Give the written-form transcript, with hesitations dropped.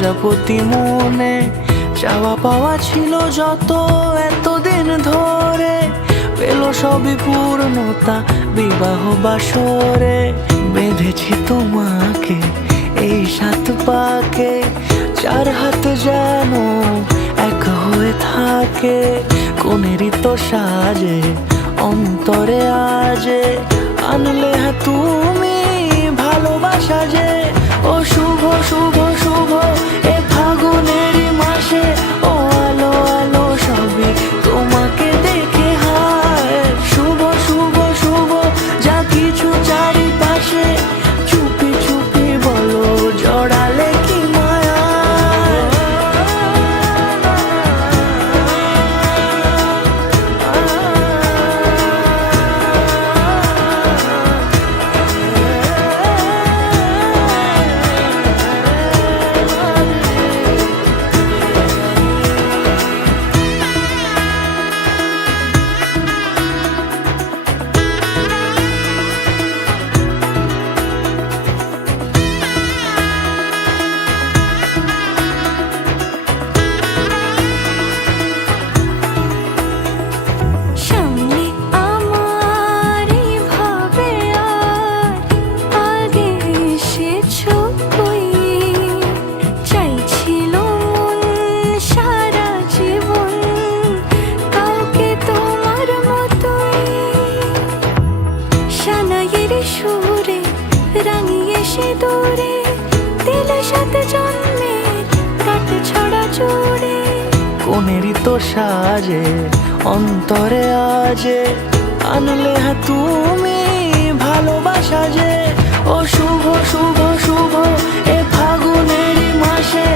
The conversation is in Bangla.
প্রজাপতি মনে চাওয়া পাওয়া ছিল যত এতদিন ধরে, পেল সবই পূর্ণতা বিবাহ বাসরে। বেঁধেছি তোমাকে এই 7 পাকে, 4 হাত যেন এক হয়ে থাকে। কোনেরই তো সাজে অন্তরে আজে, আনলে হ্যাঁ তুমি ভালোবাসা যে। ও শুভ শুভ শুভ এ ফাগুনেরই মাসে, ও আলো আলো সবই তোমাকে দেখে হায়। শুভ শুভ শুভ যা কিছু চারিপাশে, চুপি চুপি বলো জড়ালে কি মায়া। সুরে রাঙিয়ে সে দূরে দিলে 7 জন্মের কাট ছড়া জোড়ে। কোনেরই তো সাজে অন্তরে আজে, আনলে হ্যাঁ তুমি ভালোবাসা যে। ও শুভ শুভ শুভ এ ফাগুনেরই মাসে,